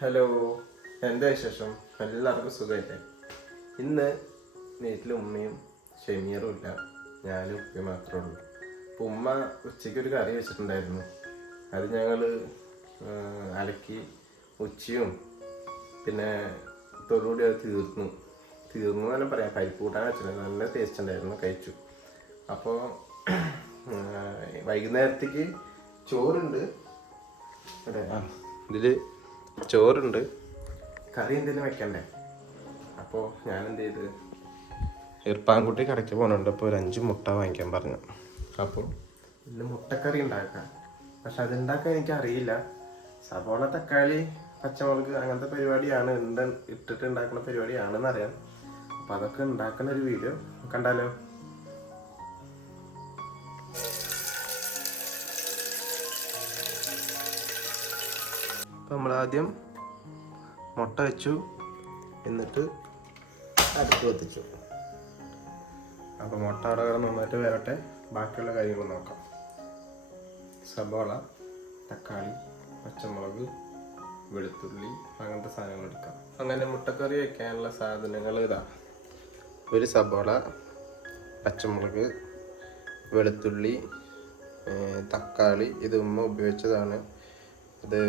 Hello, എന്താ വിശേഷം? എല്ലാവർക്കും സുഖമല്ലേ? ഇന്ന് വീട്ടിൽ ഉമ്മയും ഷെമീറും ഇല്ല, ഞാനും ഉപ്പയും മാത്രമേ ഉള്ളൂ. അപ്പോൾ ഉമ്മ ഉച്ചയ്ക്ക് ഒരു കറി വെച്ചിട്ടുണ്ടായിരുന്നു. അത് ഞങ്ങൾ അലക്കി ഉച്ചയും പിന്നെ തൊടുകൂടി അത് തീർന്നു തന്നെ പറയാം. പരിപ്പ് കൂട്ടാൻ വെച്ചിട്ടുണ്ട്, നല്ല ടേസ്റ്റ് ഉണ്ടായിരുന്നു, കഴിച്ചു. അപ്പോൾ വൈകുന്നേരത്തേക്ക് ചോറുണ്ട് അതെ. ഇതിൽ ചോറുണ്ട്, കറി എന്തെങ്കിലും വെക്കണ്ടേ. അപ്പോൾ ഞാൻ എന്ത് ചെയ്ത്, ഇർപ്പാൻകുട്ടി കടയ്ക്ക് പോകുന്നുണ്ട്. അപ്പോൾ ഒരു 5 മുട്ട വാങ്ങിക്കാൻ പറഞ്ഞു. അപ്പോൾ ഇന്ന് മുട്ടക്കറി ഉണ്ടാക്കാം. പക്ഷെ അതുണ്ടാക്കാൻ എനിക്കറിയില്ല. സവോള, തക്കാളി, പച്ചമുളക് അങ്ങനത്തെ പരിപാടിയാണ്, ഇട്ടിട്ട് ഉണ്ടാക്കുന്ന പരിപാടിയാണെന്നറിയാം. അപ്പോൾ അതൊക്കെ ഉണ്ടാക്കുന്ന ഒരു വീഡിയോ കണ്ടാലോ? അപ്പോൾ നമ്മളാദ്യം മുട്ട വെച്ചു, എന്നിട്ട് അടുപ്പ് കത്തിച്ചു. അപ്പോൾ മുട്ട അവിടെ നന്നായിട്ട് വരട്ടെ, ബാക്കിയുള്ള കാര്യങ്ങൾ നോക്കാം. സബോള, തക്കാളി, പച്ചമുളക്, വെളുത്തുള്ളി അങ്ങനത്തെ സാധനങ്ങൾ എടുക്കാം. അങ്ങനെ മുട്ടക്കറി വയ്ക്കാനുള്ള സാധനങ്ങൾ ഇതാ: ഒരു സബോള, പച്ചമുളക്, വെളുത്തുള്ളി, തക്കാളി. ഇത് ഉമ്മ ഉപയോഗിച്ചതാണ്, ഇത്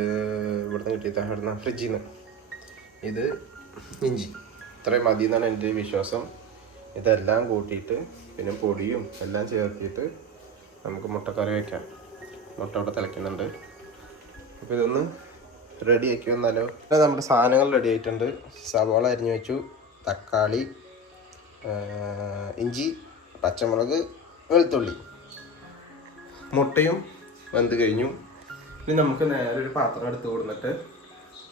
ഇവിടുന്ന് കിട്ടിയതാണ്, ഫ്രിഡ്ജിൽ നിന്ന്. ഇത് ഇഞ്ചി. ഇത്രയും മതി എന്നാണ് എൻ്റെ വിശ്വാസം. ഇതെല്ലാം കൂട്ടിയിട്ട് പിന്നെ പൊടിയും എല്ലാം ചേർത്തിട്ട് നമുക്ക് മുട്ടക്കറി വയ്ക്കാം. മുട്ട ഇവിടെ തിളയ്ക്കുന്നുണ്ട്. അപ്പോൾ ഇതൊന്ന് റെഡി ആക്കി വന്നാലോ? നമ്മുടെ സാധനങ്ങൾ റെഡി ആയിട്ടുണ്ട്. സവാള അരിഞ്ഞു വെച്ചു, തക്കാളി, ഇഞ്ചി, പച്ചമുളക്, വെളുത്തുള്ളി. മുട്ടയും വെന്ത് കഴിഞ്ഞു. ഇനി നമുക്ക് നേരെ ഒരു പാത്രം എടുത്ത് കൊടുത്തിട്ട്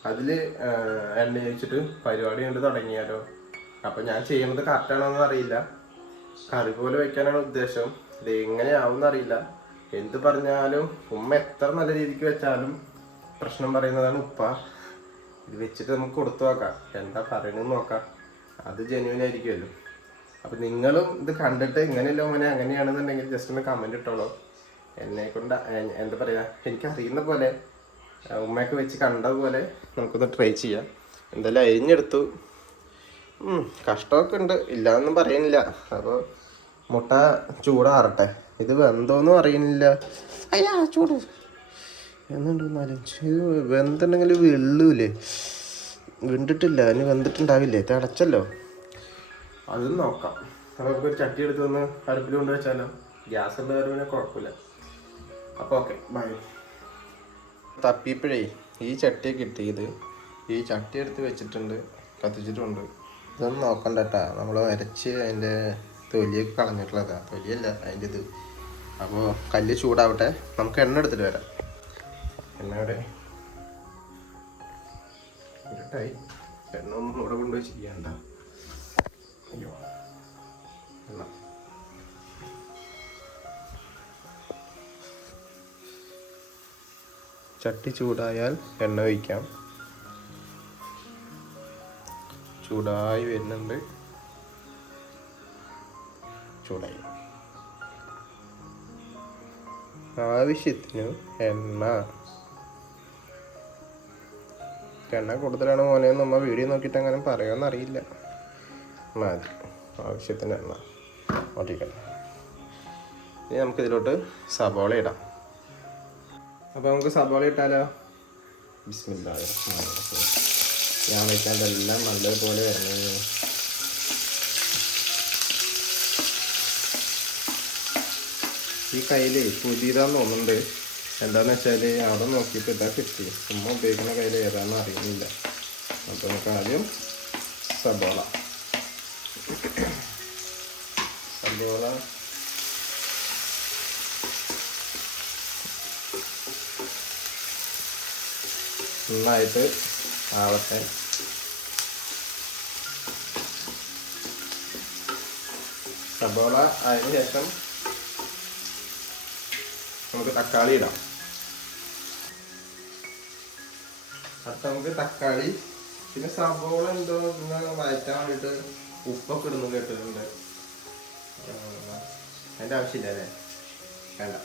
അതിൽ എണ്ണ ഒഴിച്ചിട്ട് പരിപാടി കൊണ്ട് തുടങ്ങിയാലോ? അപ്പം ഞാൻ ചെയ്യുന്നത് കറക്റ്റാണോന്ന് അറിയില്ല. കറി പോലെ വയ്ക്കാനാണ് ഉദ്ദേശം. ഇത് എങ്ങനെയാവും എന്നറിയില്ല. എന്ത് പറഞ്ഞാലും ഉമ്മ എത്ര നല്ല രീതിക്ക് വെച്ചാലും പ്രശ്നം പറയുന്നതാണ് ഉപ്പ. ഇത് വെച്ചിട്ട് നമുക്ക് കൊടുത്തു നോക്കാം, എന്താ പറയണമെന്ന് നോക്കാം. അത് ജെന്യൂൻ ആയിരിക്കുമല്ലോ. അപ്പം നിങ്ങളും ഇത് കണ്ടിട്ട് ഇങ്ങനെയല്ലോ മോനെ അങ്ങനെയാണെന്നുണ്ടെങ്കിൽ ജസ്റ്റ് ഒന്ന് കമൻറ്റ് ഇട്ടോളൂ. എന്നെക്കൊണ്ട് എന്താ പറയുക, എനിക്കറിയുന്ന പോലെ ഉമ്മയൊക്കെ വെച്ച് കണ്ടതുപോലെ നമുക്കൊന്ന് ട്രൈ ചെയ്യാം. എന്തായാലും അരിഞ്ഞെടുത്തു. കഷ്ടമൊക്കെ ഉണ്ട്, ഇല്ലയെന്നും പറയുന്നില്ല. അപ്പോൾ മുട്ട ചൂടാറട്ടെ. ഇത് വെന്തോന്നും അറിയുന്നില്ല. അയ്യാ ചൂട് എന്നുണ്ടെന്നാലും വെന്തുണ്ടെങ്കിൽ വെള്ളൂല്ലേ, വെന്തിട്ടില്ല. ഇനി വെന്തിട്ടുണ്ടാവില്ലേ, തിളച്ചല്ലോ. അതും നോക്കാം. അപ്പോൾ നമുക്കൊരു ചട്ടി എടുത്ത് വന്ന് അടുപ്പിൽ കൊണ്ട് വെച്ചാലോ? ഗ്യാസ് ഉള്ള കാര്യം പിന്നെ കുഴപ്പമില്ല. അപ്പോൾ ഓക്കെ, ബൈ. തപ്പിയപ്പോഴേ ഈ ചട്ടിയൊക്കെ കിട്ടിയത്, ഈ ചട്ടി എടുത്ത് വെച്ചിട്ടുണ്ട്, കത്തിച്ചിട്ടുണ്ട്. ഇതൊന്നും നോക്കണ്ട കേട്ടാ, നമ്മൾ അരച്ച് അതിൻ്റെ തൊലിയൊക്കെ കളഞ്ഞിട്ടുള്ളതാ. തൊലിയല്ല അതിൻ്റെ ഇത്. അപ്പോൾ കല്ല് ചൂടാവട്ടെ, നമുക്ക് എണ്ണ എടുത്തിട്ട് വരാം. എണ്ണ ഇവിടെ ഇരുട്ടായി. എണ്ണ ഒന്നും ഇവിടെ കൊണ്ടുപോയി ചെയ്യണ്ട. അയ്യോ, എണ്ണ ചട്ടി ചൂടായാൽ എണ്ണ ഒഴിക്കാം. ചൂടായി വരുന്നുണ്ട്. ചൂടായി. ആവശ്യത്തിന് എണ്ണ. എണ്ണ കൂടുതലാണ് മോനെ നമ്മ വീഡിയോ നോക്കിയിട്ട് അങ്ങനെ പറയുമെന്ന് അറിയില്ല. മതി, ആവശ്യത്തിന് എണ്ണ ഓട്ടിക്കണം. ഇനി നമുക്കിതിലോട്ട് സബോള ഇടാം. അപ്പോൾ നമുക്ക് സബോള ഇട്ടാലോ? ബിസ്മില്ലാഹിർ റഹ്മാനിർ റഹീം. ഞാൻ വെച്ചാലെല്ലാം നല്ലതുപോലെ വരണേ. ഈ കയ്യിൽ പുതിയതാന്ന് തോന്നുന്നുണ്ട്. എന്താണെന്ന് വെച്ചാൽ അവിടെ നോക്കിയിട്ട് ഇതാ കിട്ടി. ഉമ്മ ഉപയോഗിക്കുന്ന കയ്യിൽ ഏതാണെന്ന് അറിയുന്നില്ല. അപ്പോൾ നമുക്ക് ആദ്യം സബോള നന്നായിട്ട് ആവട്ടെ. സബോള ആയതിനു ശേഷം നമുക്ക് തക്കാളി ഇടാം. അടുത്ത നമുക്ക് തക്കാളി, പിന്നെ സബോള എന്തോ വഴറ്റാൻ വേണ്ടിയിട്ട് ഉപ്പൊക്കെ ഇടുന്നു കേട്ടിട്ടുണ്ട്. അതിൻ്റെ ആവശ്യമില്ല അല്ലേ? വേണ്ട.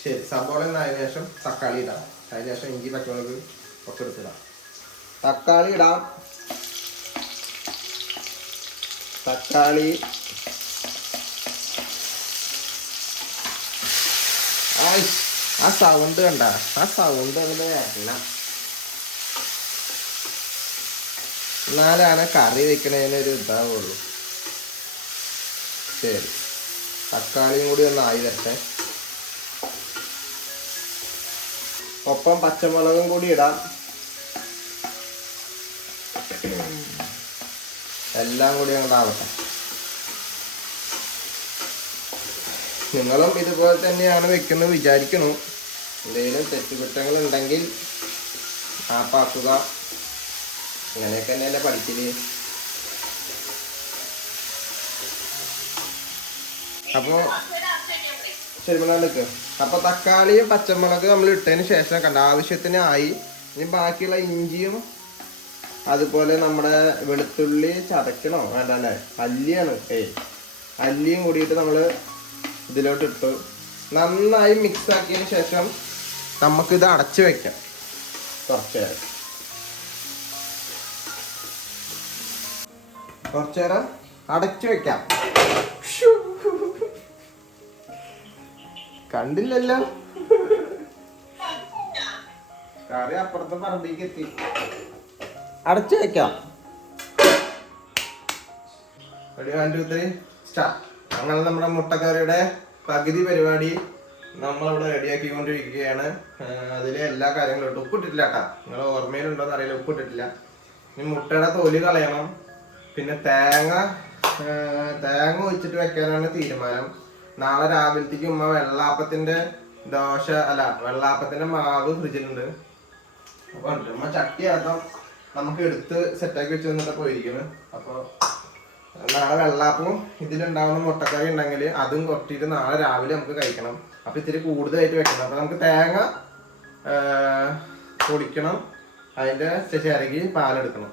ശരി, സബോള ആയതിനു ശേഷം തക്കാളി ഇടാം. അതിന് ശേഷം ഇഞ്ചി, പച്ചമുളക് ഒക്കെ എടുത്തിടാം. തക്കാളി ഇടാം. തക്കാളി ആ സൗണ്ട് കണ്ട, ആ സൗണ്ട് അതിൽ വരണം. എന്നാലാണ് കറി വെക്കണതിനൊരു ഇതാവുള്ളൂ. ശരി, തക്കാളിയും കൂടി ഒന്ന് ആയി വരട്ടെ. ഒപ്പം പച്ചമുളകും കൂടി ഇടാം. എല്ലാം കൂടി അങ്ങോട്ടാവട്ടെ. നിങ്ങളും ഇതുപോലെ തന്നെയാണ് വെക്കുന്നത് വിചാരിക്കണു. എന്തെങ്കിലും തെറ്റുകുറ്റങ്ങൾ ഉണ്ടെങ്കിൽ ആപ്പാക്കുക. ഇങ്ങനെയൊക്കെ തന്നെയല്ലേ പഠിക്കല്. അപ്പോൾ ശരിക്ക് അപ്പോൾ തക്കാളിയും പച്ചമുളക് നമ്മൾ ഇട്ടതിന് ശേഷം കണ്ട ആവശ്യത്തിന് ആയി. ഇനി ബാക്കിയുള്ള ഇഞ്ചിയും അതുപോലെ നമ്മുടെ വെളുത്തുള്ളി ചതക്കണോ വേണ്ടല്ലേ, അല്ലിയാണ്. അല്ലിയും കൂടിയിട്ട് നമ്മൾ ഇതിലോട്ട് ഇട്ടു. നന്നായി മിക്സ് ആക്കിയതിന് ശേഷം നമുക്കിത് അടച്ചു വെക്കാം കുറച്ചു നേരം അടച്ചു വെക്കാം. കണ്ടില്ലല്ലോ, കറി അപ്പുറത്തെ പറമ്പിലേക്ക് എത്തി. അടച്ചു വെക്കാം. അങ്ങനെ നമ്മുടെ മുട്ടക്കറിയുടെ പകുതി പരിപാടി നമ്മളിവിടെ റെഡിയാക്കിക്കൊണ്ടിരിക്കുകയാണ്. അതിൽ എല്ലാ കാര്യങ്ങളും ഇട്ട്. ഉപ്പിട്ടിട്ടില്ല കേട്ടോ, നിങ്ങൾ ഓർമ്മയിലുണ്ടോന്ന് അറിയില്ല, ഉപ്പിട്ടിട്ടില്ല. ഇനി മുട്ടയുടെ തൊലി കളയണം. പിന്നെ തേങ്ങ ഒഴിച്ചിട്ട് വെക്കാനാണ് തീരുമാനം. നാളെ രാവിലത്തേക്ക് ഉമ്മ വെള്ളാപ്പത്തിന്റെ മാവ് ഫ്രിഡ്ജിലുണ്ട്. അപ്പൊ ഉമ്മ ചട്ടി അടക്കം നമുക്ക് എടുത്ത് സെറ്റാക്കി വെച്ച് തന്നിട്ട് പോയിരിക്കുന്നു. അപ്പോൾ നാളെ വെള്ളാപ്പവും ഇതിലുണ്ടാവുന്ന മുട്ടക്കറി ഉണ്ടെങ്കിൽ അതും കൊട്ടിയിട്ട് നാളെ രാവിലെ നമുക്ക് കഴിക്കണം. അപ്പം ഇത്തിരി കൂടുതലായിട്ട് വെക്കണം. അപ്പം നമുക്ക് തേങ്ങ പൊടിക്കണം, അതിൻ്റെ ചിരകി പാലെടുക്കണം.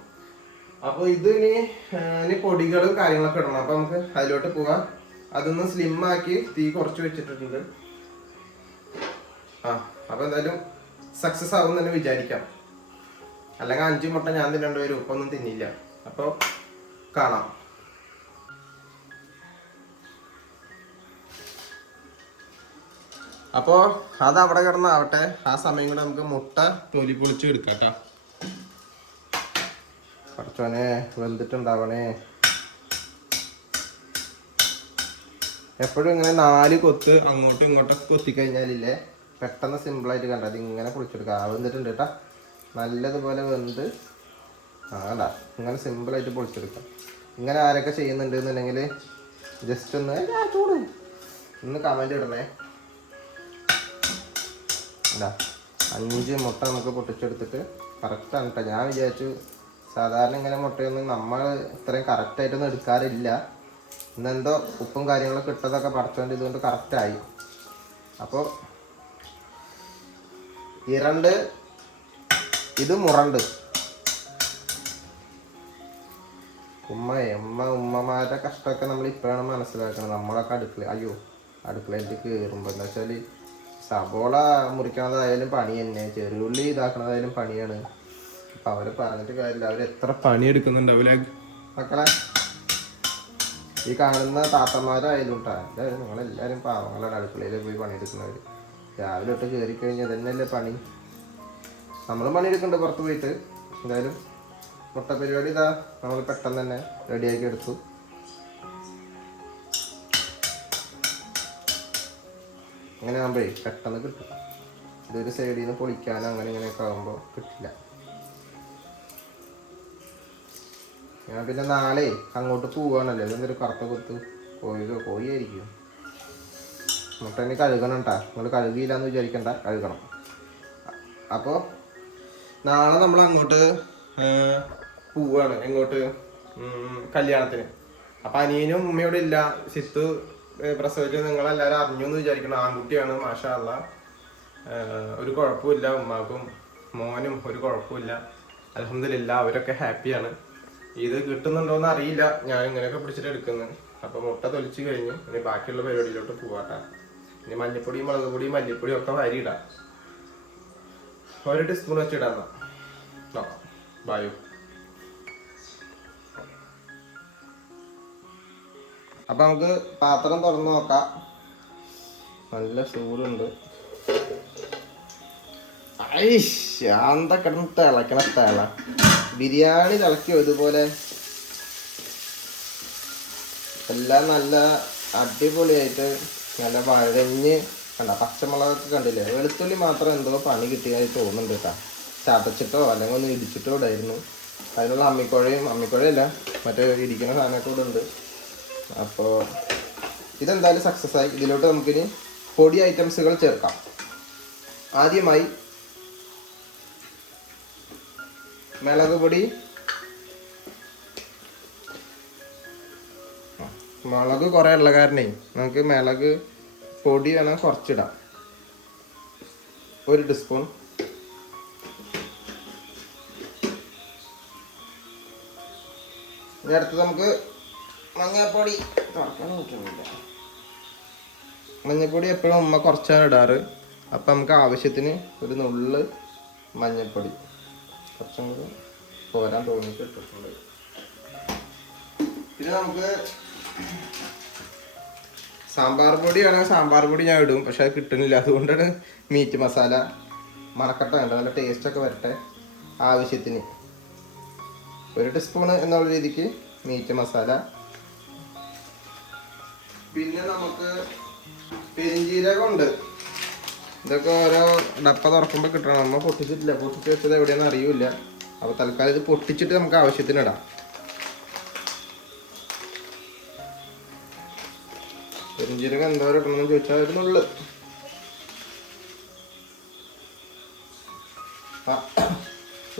അപ്പോൾ ഇത് ഇനി പൊടികളും കാര്യങ്ങളൊക്കെ ഇടണം. അപ്പം നമുക്ക് അതിലോട്ട് പോവാം. അതൊന്ന് സ്ലിമ്മാക്കി തീ കുറച്ച് വെച്ചിട്ടുണ്ട്. അപ്പം എന്തായാലും സക്സസ് ആവും തന്നെ വിചാരിക്കാം. അല്ലെങ്കിൽ 5 മുട്ട ഞാൻ തിന്നേണ്ടി വരും, ഉപ്പൊന്നും തിന്നില്ല. അപ്പോൾ കാണാം. അപ്പോൾ അത് അവിടെ കിടന്നാവട്ടെ. ആ സമയം കൂടെ നമുക്ക് മുട്ട തൊലി പൊളിച്ച് എടുക്കാം കേട്ടോ. കുറച്ചോനെ വെന്തിട്ടുണ്ടാവണേ. എപ്പോഴും ഇങ്ങനെ 4 കൊത്ത് അങ്ങോട്ടും ഇങ്ങോട്ടൊക്കെ കൊത്തിക്കഴിഞ്ഞാലില്ലേ പെട്ടെന്ന് സിമ്പിളായിട്ട് കണ്ട അത് ഇങ്ങനെ പൊളിച്ചെടുക്കാം. വെന്തിട്ടുണ്ട് കേട്ടോ, നല്ലതുപോലെ വെന്ത്. വേണ്ട, ഇങ്ങനെ സിമ്പിളായിട്ട് പൊളിച്ചെടുക്കാം. ഇങ്ങനെ ആരൊക്കെ ചെയ്യുന്നുണ്ട് എന്നുണ്ടെങ്കിൽ ജസ്റ്റ് ഒന്ന് കമൻറ്റ് ഇടണേ. 5 മുട്ട നമുക്ക് പൊട്ടിച്ചെടുത്തിട്ട് കറക്റ്റാണ് കേട്ടോ. ഞാൻ വിചാരിച്ചു സാധാരണ ഇങ്ങനെ മുട്ടയൊന്നും നമ്മൾ ഇത്രയും കറക്റ്റായിട്ടൊന്നും എടുക്കാറില്ല. ഇന്നെന്തോ ഉപ്പും കാര്യങ്ങളൊക്കെ ഇട്ടതൊക്കെ പടച്ചോണ്ട് ഇതുകൊണ്ട് കറക്റ്റായി. അപ്പോൾ ഇത് മുറണ്ട്. ഉമ്മമാരുടെ കഷ്ടമൊക്കെ നമ്മൾ ഇപ്പോഴാണ് മനസ്സിലാക്കണം. നമ്മളൊക്കെ അടുക്കളയിലേക്ക് കയറുമ്പോൾ എന്താ വെച്ചാൽ സബോള മുറിക്കണതായാലും പണി തന്നെ, ചെറുള്ളി ഇതാക്കണതായാലും പണിയാണ്. അപ്പം അവരെ പറഞ്ഞിട്ട് കാര്യമില്ല, അവർ എത്ര പണിയെടുക്കുന്നുണ്ടാവില്ല മക്കളെ. ഈ കാണുന്ന താത്തമാരായാലും കേട്ടോ, നിങ്ങളെല്ലാവരും പാവങ്ങളാണ് അടുക്കളയിൽ പോയി പണിയെടുക്കുന്നവർ. രാവിലെ തൊട്ട് കയറി കഴിഞ്ഞാൽ തന്നെയല്ലേ പണി. നമ്മളും പണിയെടുക്കുന്നുണ്ട് പുറത്ത് പോയിട്ട്. എന്തായാലും മുട്ട പരിപാടി ഇതാ നമ്മൾ പെട്ടെന്ന് തന്നെ റെഡിയാക്കി എടുത്തു. അങ്ങനെ ആകുമ്പോഴേ പെട്ടെന്ന് കിട്ടും. ഇതൊരു സൈഡിൽ നിന്ന് പൊളിക്കാനും അങ്ങനെ ഇങ്ങനെയൊക്കെ ആകുമ്പോൾ കിട്ടില്ല. ഞാൻ പിന്നെ നാളെ അങ്ങോട്ട് പോവുകയാണല്ലോ. ഇതൊന്നൊരു കറുത്ത കൊത്ത് കോഴിയായിരിക്കും. മുട്ട ഇനി കഴുകണം കേട്ടോ. നിങ്ങൾ കഴുകിയില്ലാന്ന് വിചാരിക്കണ്ട, കഴുകണം. അപ്പോൾ നാളെ നമ്മൾ അങ്ങോട്ട് പോവുകയാണ്. എങ്ങോട്ട്? കല്യാണത്തിന്. അപ്പം അനിയനും ഉമ്മയോടെ ഇല്ല. സിത്തു പ്രസവിച്ചത് നിങ്ങളെല്ലാവരും അറിഞ്ഞു എന്ന് വിചാരിക്കണം. ആൺകുട്ടിയാണ്, മാഷാ അല്ലാ. ഒരു കുഴപ്പമില്ല. ഉമ്മാക്കും മോനും ഒരു കുഴപ്പമില്ല. അൽഹംദുലില്ലാ, അവരൊക്കെ ഹാപ്പിയാണ്. ഇത് കിട്ടുന്നുണ്ടോയെന്ന് അറിയില്ല, ഞാൻ ഇങ്ങനെയൊക്കെ പിടിച്ചിട്ട് എടുക്കുന്നത്. അപ്പോൾ മുട്ട തൊലിച്ച് കഴിഞ്ഞു. ഇനി ബാക്കിയുള്ള പരിപാടിയിലോട്ട് പോവാട്ടാ. ഇനി മഞ്ഞപ്പൊടിയും മുളക് പൊടിയും മല്ലിപ്പൊടിയും ഒക്കെ വാരിയിടാം. 1 ടീസ്പൂൺ വെച്ച് ഇടാം. നോക്കാം. വായു. അപ്പൊ നമുക്ക് പാത്രം തുറന്നു നോക്കാം. നല്ല ചൂടുണ്ട്. ശാന്ത കിടന്ന് തിളക്കണ തിള. ബിരിയാണി തിളക്കിയോ ഇതുപോലെ? എല്ലാം നല്ല അടിപൊളിയായിട്ട് നല്ല വഴഞ്ഞ് കണ്ട. പച്ചമുളകൊക്കെ കണ്ടില്ലേ? വെളുത്തുള്ളി മാത്രം എന്തോ പണി കിട്ടിയതായി തോന്നുന്നുണ്ട് കേട്ടോ. ചതച്ചിട്ടോ അല്ലെങ്കിൽ ഒന്ന് ഇടിച്ചിട്ടോ ഇടായിരുന്നു. അതിനുള്ള അമ്മിക്കുഴയല്ല മറ്റേ ഇരിക്കുന്ന സാധനമൊക്കെ ഇവിടെ ഉണ്ട്. അപ്പോൾ ഇതെന്തായാലും സക്സസ് ആയി. ഇതിലോട്ട് നമുക്കിനി പൊടി ഐറ്റംസുകൾ ചേർക്കാം. ആദ്യമായി മുളക് പൊടി. മുളക് കുറേ ഉള്ള കാരണേ നമുക്ക് മുളക് പൊടി വേണം കുറച്ചിടാം. 1 ടീസ്പൂൺ. ഇനി അടുത്ത് നമുക്ക് മഞ്ഞൾപ്പൊടി. മഞ്ഞൾപ്പൊടി എപ്പോഴും ഉമ്മ കുറച്ചാണ് ഇടാറ്. അപ്പം നമുക്ക് ആവശ്യത്തിന് ഒരു നുള്ള് മഞ്ഞൾപ്പൊടി കുറച്ചും കൂടി പോരാൻ തോന്നിയിട്ട് ഇട്ടിട്ടുണ്ട്. പിന്നെ നമുക്ക് സാമ്പാർ പൊടി വേണമെങ്കിൽ സാമ്പാർ പൊടി ഞാൻ ഇടും. പക്ഷെ അത് കിട്ടുന്നില്ല. അതുകൊണ്ടാണ് മീറ്റ് മസാല. മണക്കട്ട വേണ്ട, നല്ല ടേസ്റ്റൊക്കെ വരട്ടെ. ആവശ്യത്തിന് 1 ടീസ്പൂണ് എന്നുള്ള രീതിക്ക് മീറ്റ് മസാല. പിന്നെ നമുക്ക് പെരിഞ്ജീരകം ഉണ്ട്. ഇതൊക്കെ ഓരോ ഡപ്പ തുറക്കുമ്പോൾ കിട്ടണം. നമ്മൾ പൊട്ടിച്ചിട്ടില്ല. പൊട്ടിച്ച് വെച്ചത് എവിടെയാണെന്ന് അറിയില്ല. അപ്പോൾ തൽക്കാലം ഇത് പൊട്ടിച്ചിട്ട് നമുക്ക് ആവശ്യത്തിന് ഇടാം. പെരിഞ്ജീരകം എന്തോരം ഇടണമെന്ന് ചോദിച്ചാൽ ഒരു നുള്ള്.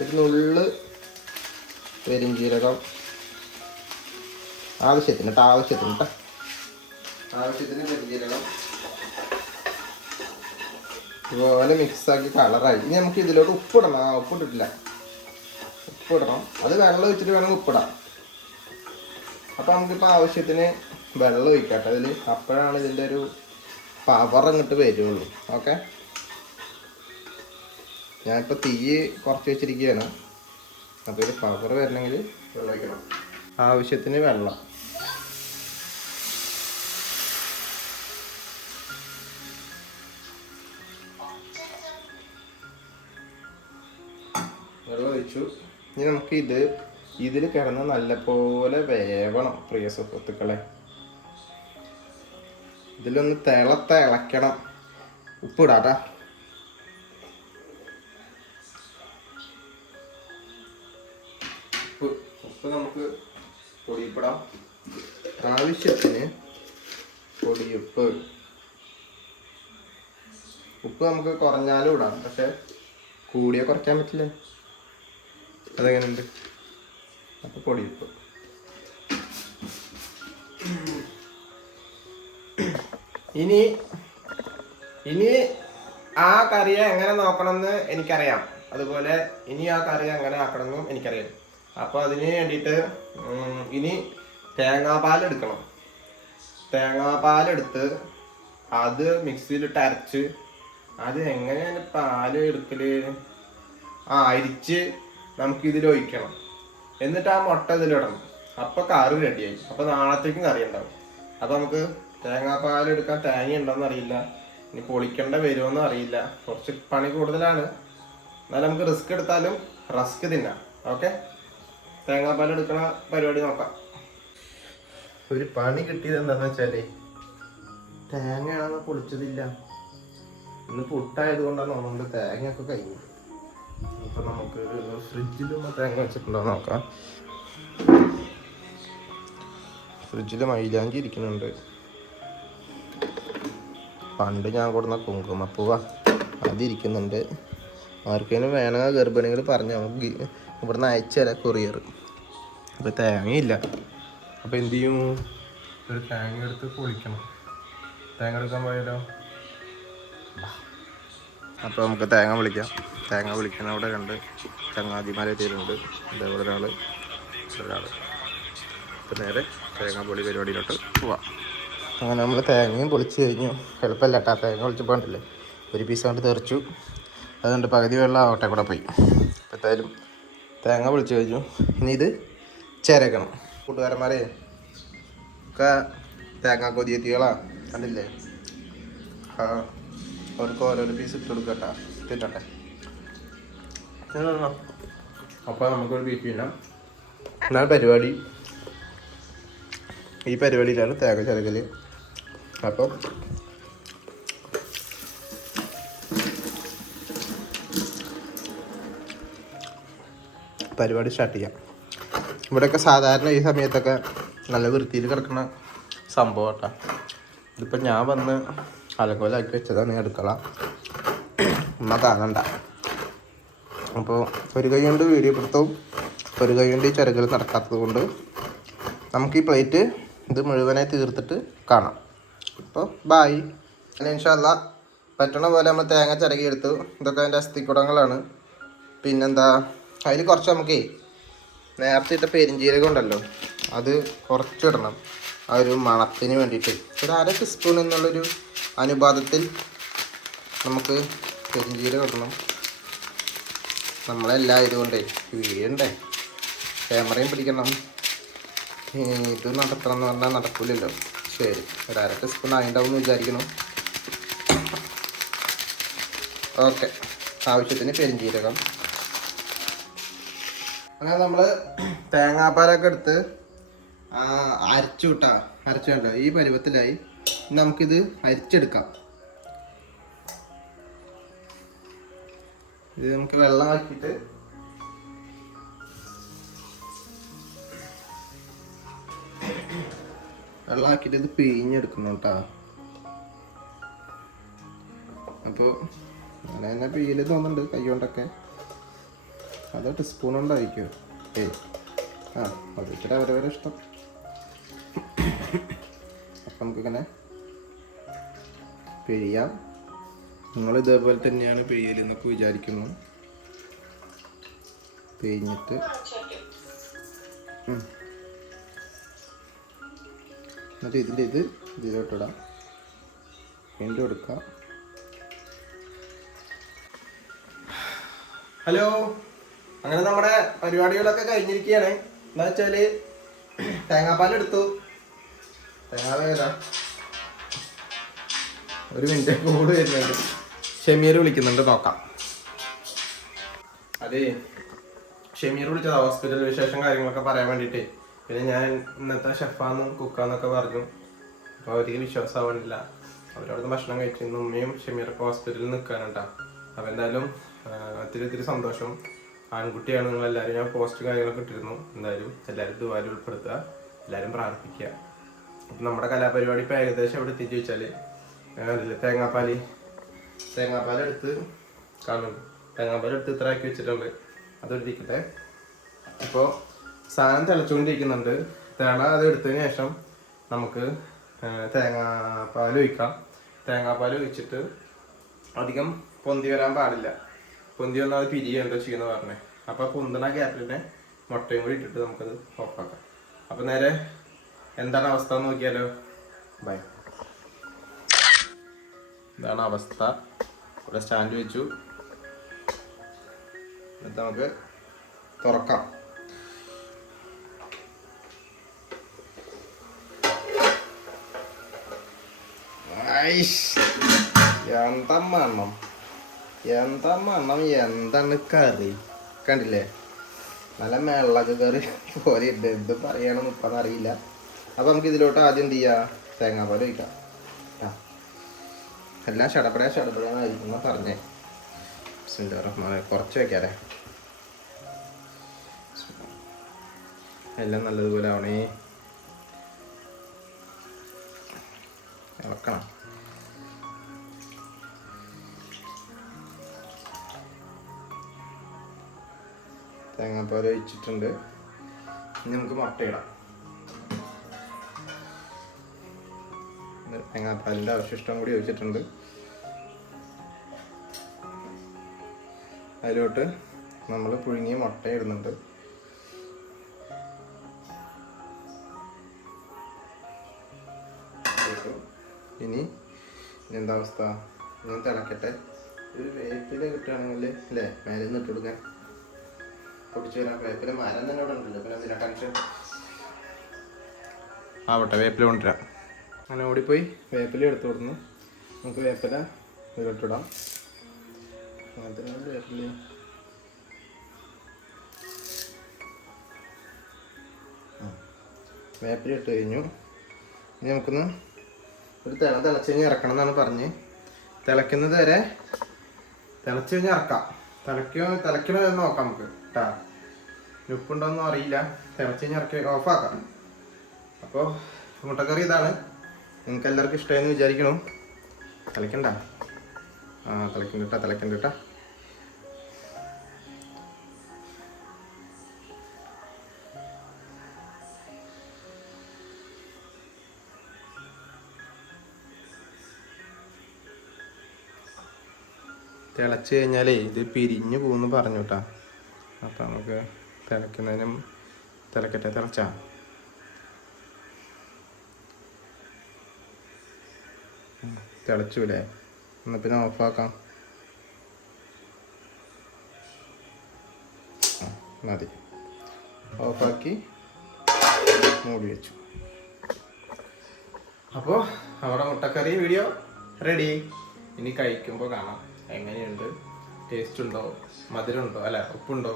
ഒരു നുള്ള് പെരിഞ്ജീരകം ആവശ്യത്തിന് കേട്ടോ. ആവശ്യത്തിന് പെരിഞ്ജീരകം ഇതുപോലെ മിക്സാക്കി കളറായി. ഇനി നമുക്ക് ഇതിലോട്ട് ഉപ്പിടണം. ഉപ്പിട്ടിട്ടില്ല. ഉപ്പിടണം. അത് വെള്ളം ഒഴിച്ചിട്ട് വേണമെങ്കിൽ ഉപ്പിടാം. അപ്പം നമുക്കിപ്പോൾ ആവശ്യത്തിന് വെള്ളം ഒഴിക്കട്ടെ അതിൽ. അപ്പോഴാണ് ഇതിൻ്റെ ഒരു പവർ അങ്ങോട്ട് വരുള്ളൂ. ഓക്കെ, ഞാനിപ്പോൾ തീ കുറച്ച് വെച്ചിരിക്കുകയാണ്. അപ്പോൾ ഇത് പവർ വരണമെങ്കിൽ വെള്ളം ഒഴിക്കണം. ആവശ്യത്തിന് വെള്ളം. വെള്ളം ഒഴിച്ചു. ഇനി നമുക്ക് ഇതിൽ കിടന്ന് നല്ലപോലെ വേവണം പ്രിയ സുഹൃത്തുക്കളെ. ഇതിലൊന്ന് തിളക്കണം. ഉപ്പിടാട്ടാ. ഉപ്പ് നമുക്ക് പൊടിയിപ്പിടാം. ആവശ്യത്തിന് പൊടിയുപ്പ്. ഉപ്പ് നമുക്ക് കുറഞ്ഞാലും ഇടാം. പക്ഷെ കൂടിയ കുറയ്ക്കാൻ പറ്റില്ല. അതെങ്ങനെയുണ്ട്? അപ്പോൾ പൊടിയുപ്പ്. ഇനി ആ കറിയെ എങ്ങനെ നോക്കണമെന്ന് എനിക്കറിയാം. അതുപോലെ ഇനി ആ കറി എങ്ങനെ ആക്കണമെന്നും എനിക്കറിയാം. അപ്പോൾ അതിന് വേണ്ടിയിട്ട് ഇനി തേങ്ങാപ്പാലെടുക്കണം. തേങ്ങാപ്പാലെടുത്ത് അത് മിക്സിയിലിട്ട് അരച്ച് അത് എങ്ങനെയാണ് പാല് എടുക്കല്? അരിച്ച് നമുക്കിതിൽ ഒഴിക്കണം. എന്നിട്ട് ആ മുട്ട ഇതിലിടണം. അപ്പോൾ കറി റെഡിയായി. അപ്പോൾ നാളത്തേക്കും കറി ഉണ്ടാവും. അപ്പോൾ നമുക്ക് തേങ്ങാപ്പാലെടുക്കാൻ തേങ്ങ ഉണ്ടോയെന്ന് അറിയില്ല. ഇനി പൊളിക്കേണ്ട വരുമോയെന്ന് അറിയില്ല. കുറച്ച് പണി കൂടുതലാണ്. എന്നാലും നമുക്ക് റിസ്ക് എടുത്താലും റസ്ക് തിന്നാം. ഓക്കെ, തേങ്ങാപ്പാലെടുക്കണ പരിപാടി നോക്കാം. ഒരു പണി കിട്ടിയത് എന്താണെന്ന് വെച്ചാൽ തേങ്ങയാണെന്ന് പൊളിച്ചതില്ല. ഇന്ന് പുട്ടായത് കൊണ്ടാണ് തോന്നുന്നുണ്ട് തേങ്ങയൊക്കെ കഴിഞ്ഞു. അപ്പം നമുക്ക് ഫ്രിഡ്ജിലും തേങ്ങ വെച്ചിട്ടുണ്ടോ നോക്കാം. ഫ്രിഡ്ജിൽ മൈലാഞ്ചി ഇരിക്കുന്നുണ്ട്. പണ്ട് ഞാൻ കൊടുന്ന കുങ്കുമപ്പൂവ അതിരിക്കുന്നുണ്ട്. ആർക്കെങ്കിലും വേണമെങ്കിൽ ഗർഭിണികൾ പറഞ്ഞാൽ നമുക്ക് ഇവിടുന്ന് അയച്ചു തരാം കൊറിയർ. അപ്പോൾ തേങ്ങയില്ല. അപ്പോൾ എന്ത് ചെയ്യും? ഒരു തേങ്ങ എടുത്ത് പൊളിക്കണം. തേങ്ങ എടുക്കാൻ പോയാലോ? അപ്പോൾ നമുക്ക് തേങ്ങ വിളിക്കാം. തേങ്ങ വിളിക്കുന്ന അവിടെ 2 ചങ്ങാതിമാരെത്തിയിട്ടുണ്ട്. ഇതേപോലെ ഒരാൾ. അപ്പോൾ നേരെ തേങ്ങ പൊളി പരിപാടിയിലോട്ട് പോവാം. അങ്ങനെ നമ്മൾ തേങ്ങയും പൊളിച്ച് കഴിഞ്ഞു. എളുപ്പമല്ല കേട്ടോ. തേങ്ങ പൊളിച്ചപ്പോൾ ഉണ്ടല്ലേ ഒരു പീസ് കൊണ്ട് തെറിച്ചു. അതുകൊണ്ട് പകുതി വെള്ളം ആവട്ടെ കൂടെ പോയി. അപ്പോൾ എന്തായാലും തേങ്ങ പൊളിച്ച് കഴിഞ്ഞു. ഇനി ഇത് ചിരകണം. കൂട്ടുകാരന്മാരെ ഒക്കെ തേങ്ങ കൊതിയെത്തികളാ കണ്ടില്ലേ? അവർക്ക് ഓരോരോ പീസ് ഇട്ട് കൊടുക്കട്ടാ, തിന്നട്ടെ. അപ്പോൾ നമുക്കൊരു ബീഫ് തിന്നാം. എന്നാൽ പരിപാടി ഈ പരിപാടിയിലാണ് തേങ്ങ ചിരകൽ. അപ്പം പരിപാടി സ്റ്റാർട്ട് ചെയ്യാം. ഇവിടെയൊക്കെ സാധാരണ ഈ സമയത്തൊക്കെ നല്ല വൃത്തിയിൽ കിടക്കുന്ന സംഭവം കേട്ടോ. ഇതിപ്പോൾ ഞാൻ വന്ന് അലക്കോലാക്കി വെച്ചതാണ് അടുക്കള. ഉമ്മ കാണണ്ട. അപ്പോൾ ഒരു കൈ കൊണ്ട് വീഡിയോ പിടുത്തവും ഒരു കൈ കൊണ്ട് ഈ ചിരകൽ നടക്കാത്തത് കൊണ്ട് നമുക്ക് ഈ പ്ലേറ്റ് ഇത് മുഴുവനായി തീർത്തിട്ട് കാണാം. അപ്പോൾ ബായ്. ഇൻഷാ അല്ലാ പറ്റണ പോലെ നമ്മൾ തേങ്ങ ചിരകി എടുത്തു. ഇതൊക്കെ അതിൻ്റെ അസ്ഥിക്കുടങ്ങളാണ്. പിന്നെന്താ, അതിൽ കുറച്ച് നമുക്ക് നേരത്തെ ഇട്ട പെരിഞ്ചീരകം ഉണ്ടല്ലോ, അത് കുറച്ചിടണം. ആ ഒരു മണത്തിന് വേണ്ടിയിട്ട് ഒരു 1/2 ടീസ്പൂൺ എന്നുള്ളൊരു അനുപാതത്തിൽ നമുക്ക് പെരിഞ്ചീരകം ഇടണം. നമ്മളെല്ലാം ഇതുകൊണ്ടേ വീഴണ്ടേ, ക്യാമറയും പിടിക്കണം. ഇത് നടത്തണം എന്ന് പറഞ്ഞാൽ നടക്കില്ലല്ലോ. ശരി, ഒരു 1/2 ടീസ്പൂൺ ആയിട്ടുണ്ടാവും എന്ന് വിചാരിക്കണം. ഓക്കെ, ആവശ്യത്തിന് പെരിഞ്ചീരകം. അങ്ങനെ നമ്മൾ തേങ്ങാപ്പാലൊക്കെ എടുത്ത് അരച്ചു വിട്ടാ, അരച്ചു വേണ്ട ഈ പരുവത്തിലായി. നമുക്കിത് അരിച്ചെടുക്കാം. ഇത് നമുക്ക് വെള്ളമാക്കിയിട്ട് ഇത് പിഴിഞ്ഞെടുക്കണം കേട്ടോ. അപ്പോൾ അങ്ങനെ തന്നെ പിഴിയല് തോന്നുന്നുണ്ട് കൈ കൊണ്ടൊക്കെ. അത് ടീസ്പൂൺ കൊണ്ടായിരിക്കും. അത് ഇച്ചിരി അവരവരെ ഇഷ്ടം. അപ്പം നമുക്കിങ്ങനെ പിഴിയാം. നിങ്ങൾ ഇതേപോലെ തന്നെയാണ് പിഴിയലെന്നൊക്കെ വിചാരിക്കുന്നു. പിഴിഞ്ഞിട്ട് എന്നിട്ട് ഇതിലോട്ടിടാം. വീണ്ടും എടുക്കാം. ഹലോ, അങ്ങനെ നമ്മുടെ പരിപാടികളൊക്കെ കഴിഞ്ഞിരിക്കുകയാണ്. എന്താ വെച്ചാൽ തേങ്ങാപ്പാലെടുത്തു. തേങ്ങാ ഒരു മിനിറ്റ് കൂട് വരുന്നുണ്ട്. ഷമീർ വിളിക്കുന്നുണ്ട്, നോക്കാം. അതെ, ഷമീർ വിളിച്ചത് ഹോസ്പിറ്റൽ വിശേഷം കാര്യങ്ങളൊക്കെ പറയാൻ വേണ്ടിയിട്ട്. പിന്നെ ഞാൻ ഇന്നത്തെ ഷെഫാന്നും കുക്കാന്നൊക്കെ പറഞ്ഞു. അപ്പോൾ അവർക്ക് വിശ്വാസമാവണില്ല. അവരവിടുന്ന് ഭക്ഷണം കഴിച്ചു. ഇന്ന് ഉമ്മയും ഷമീറൊക്കെ ഹോസ്പിറ്റലിൽ നിൽക്കാനുണ്ടാ. അപ്പോൾ എന്തായാലും ഒത്തിരി സന്തോഷം. ആൺകുട്ടിയാണ് നിങ്ങളെല്ലാവരും. ഞാൻ പോസ്റ്റ് കാര്യങ്ങളൊക്കെ ഇട്ടിരുന്നു. എന്തായാലും എല്ലാവരും ദുആയിൽ ഉൾപ്പെടുത്തുക, എല്ലാവരും പ്രാർത്ഥിക്കുക. അപ്പം നമ്മുടെ കലാപരിപാടി ഇപ്പോൾ ഏകദേശം എവിടെ എത്തിച്ചു വെച്ചാൽ തേങ്ങാപ്പാലെടുത്ത് കാണുന്നുണ്ട്. തേങ്ങാപ്പാലെടുത്ത് ഇത്ര ആക്കി വെച്ചിട്ടുണ്ട്. അതൊരിക്കട്ടെ. ഇപ്പോൾ സാധനം തിളച്ചുകൊണ്ടിരിക്കുന്നുണ്ട്. അത് എടുത്തതിന് ശേഷം നമുക്ക് തേങ്ങാപ്പാൽ ഒഴിക്കാം. തേങ്ങാപ്പാൽ ഒഴിച്ചിട്ട് അധികം പൊന്തി വരാൻ പാടില്ല. പൊന്തി വന്നാൽ അത് പിരിയുണ്ടോ ചെയ്യുന്ന പറഞ്ഞേ. അപ്പോൾ പൊന്തണ ഗ്യാപ്പിൽ മുട്ടയും കൂടി ഇട്ടിട്ട് നമുക്കത് ഓഫാക്കാം. അപ്പോൾ നേരെ എന്താണ് അവസ്ഥ എന്ന് നോക്കിയാലോ. ബൈ. ഇതാണ് അവസ്ഥ. ഇവിടെ സ്റ്റാൻഡ് വെച്ചു. എന്നിട്ട് നമുക്ക് തുറക്കാം. എന്താ മണം എന്താണ് കറി കണ്ടില്ലേ? നല്ല മെള്ളൊക്കെ കറി പോലെ ഉണ്ട്. എന്ത് പറയണമെന്ന് ഇപ്പം അറിയില്ല. അപ്പം നമുക്ക് ഇതിലോട്ട് ആദ്യം എന്ത് ചെയ്യാം, തേങ്ങാപ്പാൽ ഒഴിക്കാം. എല്ലാം ഷടപടയാന്നായിരിക്കും പറഞ്ഞേ. കുറച്ച് വയ്ക്കാറേ, എല്ലാം നല്ലതുപോലെ ആവണേ. ഇളക്കണം. തേങ്ങാപ്പാൽ ഒഴിച്ചിട്ടുണ്ട്. ഇനി നമുക്ക് മുട്ടയിടാം. തേങ്ങാപ്പാലിൻ്റെ അവശിഷ്ടം കൂടി ഒഴിച്ചിട്ടുണ്ട്. അതിലോട്ട് നമ്മൾ പുഴുങ്ങിയ മുട്ട ഇടുന്നുണ്ട്. ഇനി എന്താ അവസ്ഥ? ഞാൻ തിളക്കട്ടെ. ഒരു വേപ്പില കിട്ടുകയാണെങ്കിൽ അല്ലേ മേലെ നിന്ന് ഇട്ട് കൊടുക്കാൻ. പൊടിച്ചു തരാം. വേപ്പില മരം തന്നെ ഇവിടെ ഉണ്ടല്ലോ, പിന്നെ എന്തിനാ ടെൻഷൻ. ആവട്ടെ, വേപ്പില കൊണ്ടുവരാം. അങ്ങനെ ഓടിപ്പോയി വേപ്പില എടുത്തു കൊടുക്കുന്നു. നമുക്ക് വേപ്പില ഇതിലിട്ടിടാം. അങ്ങനത്തെ വേപ്പില വേപ്പില ഇട്ട് കഴിഞ്ഞു. ഇനി നമുക്കൊന്ന് ഒരു തിളച്ച് കഴിഞ്ഞ് ഇറക്കണം എന്നാണ് പറഞ്ഞ്. തിളയ്ക്കുന്നത് വരെ തിളച്ച് കഴിഞ്ഞ് ഇറക്കാം. തിളയ്ക്കണത് നോക്കാം നമുക്ക് കേട്ടാ. ഉപ്പുണ്ടോയെന്നും അറിയില്ല. തിളച്ച് കഴിഞ്ഞ് ഇറക്കി ഓഫാക്കാം. അപ്പോൾ മുട്ടക്കറി ഇതാണ്. നിങ്ങൾക്ക് എല്ലാവർക്കും ഇഷ്ടമായെന്ന് വിചാരിക്കണം. തിളയ്ക്കണ്ട. തിളയ്ക്കണ്ട കേട്ടാ. തിളച്ച് കഴിഞ്ഞാലേ ഇത് പിരിഞ്ഞു പോകുമെന്ന് പറഞ്ഞു കേട്ടാ. അപ്പം നമുക്ക് തിളയ്ക്കുന്നതിനും തിളക്കട്ടെ. തിളച്ചാ തിളച്ചൂലേ? എന്നാൽ പിന്നെ ഓഫാക്കാം. മതി. ഓഫാക്കി മൂടി വെച്ചു. അപ്പോൾ നമ്മുടെ മുട്ടക്കറി വീഡിയോ റെഡി. ഇനി കഴിക്കുമ്പോൾ കാണാം എങ്ങനെയുണ്ട്, ടേസ്റ്റ് ഉണ്ടോ, മധുരമുണ്ടോ, അല്ല ഉപ്പുണ്ടോ,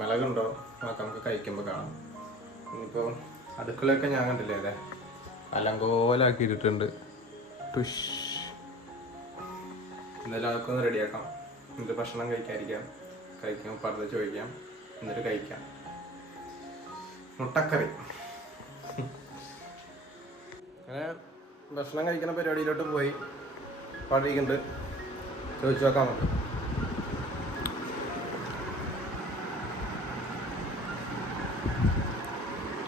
മിളകുണ്ടോ എന്നൊക്കെ നമുക്ക് കഴിക്കുമ്പോൾ കാണാം. ഇനിയിപ്പോൾ അടുക്കളയൊക്കെ ഞാൻ കണ്ടില്ലേ, അതെ അലങ്കോലാക്കി ഇട്ടിട്ടുണ്ട്. പുഷ്. എന്തായാലും അതൊക്കെ ഒന്ന് റെഡിയാക്കാം. എന്നിട്ട് ഭക്ഷണം കഴിക്കാൻ പറഞ്ഞ് ചോദിക്കാം, എന്നിട്ട് കഴിക്കാം. മുട്ടക്കറി. അങ്ങനെ ഭക്ഷണം കഴിക്കുന്ന പരിപാടിയിലോട്ട് പോയി പാടിയിട്ടുണ്ട്. ചോദിച്ചു നോക്കാം നമുക്ക്.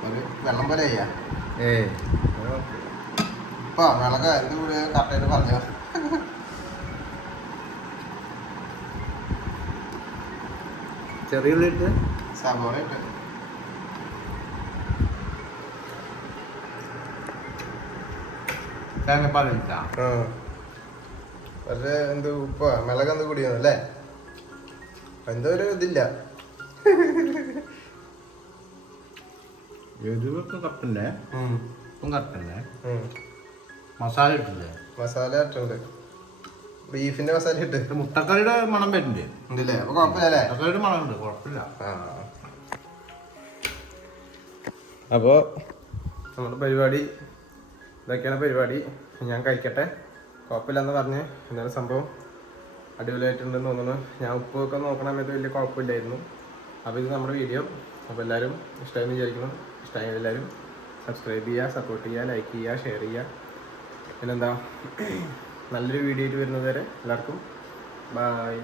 ഒരു വെള്ളം പോലെ ചെയ്യാം. ഇപ്പൊ വിളക്ക് അതിൻ്റെ കൂടെ കറക്റ്റായിട്ട് പറഞ്ഞോ. ചെറിയ ഉള്ളി ഇട്ട് സവോള ഇട്ട് തേങ്ങപ്പാലിട്ടാ. പക്ഷേ എന്ത് ഉപ്പ മിളകെന്ത് കൂടിയെന്നല്ലേ, എന്തോ ഒരു ഇതില്ല. എരിവൊക്കെ കറക്റ്റല്ലേ? ഉപ്പും കറക്റ്റല്ലേ? മസാല ഇട്ടില്ലേ? മസാല ഇട്ടുണ്ട്. ബീഫിന്റെ മസാല ഇട്ട്. മുട്ടക്കറിയുടെ മണം വരുന്നുണ്ട്. ഉണ്ടല്ലേ? അപ്പൊ കുഴപ്പമില്ലല്ലേ? മുട്ടക്കറിയുടെ മണം ഉണ്ട്, കുഴപ്പമില്ല. അപ്പോൾ നമ്മുടെ പരിപാടി ഇതൊക്കെയാണ് പരിപാടി. ഞാൻ കഴിക്കട്ടെ. കുഴപ്പമില്ലെന്ന് പറഞ്ഞ് എന്നാലും സംഭവം അടിപൊളിയായിട്ടുണ്ടെന്ന് തോന്നുന്നു. ഞാൻ ഉപ്പൊക്കെ നോക്കണ സമയത്ത് വലിയ കുഴപ്പമില്ലായിരുന്നു. അപ്പോൾ ഇത് നമ്മുടെ വീഡിയോ. അപ്പോൾ എല്ലാവരും ഇഷ്ടമായെന്ന് വിചാരിക്കുന്നു. ഇഷ്ടമായെങ്കിൽ എല്ലാവരും സബ്സ്ക്രൈബ് ചെയ്യുക, സപ്പോർട്ട് ചെയ്യുക, ലൈക്ക് ചെയ്യുക, ഷെയർ ചെയ്യുക. പിന്നെന്താ, നല്ലൊരു വീഡിയോ ആയിട്ട് വരുന്നത് വരെ എല്ലാവർക്കും ബൈ.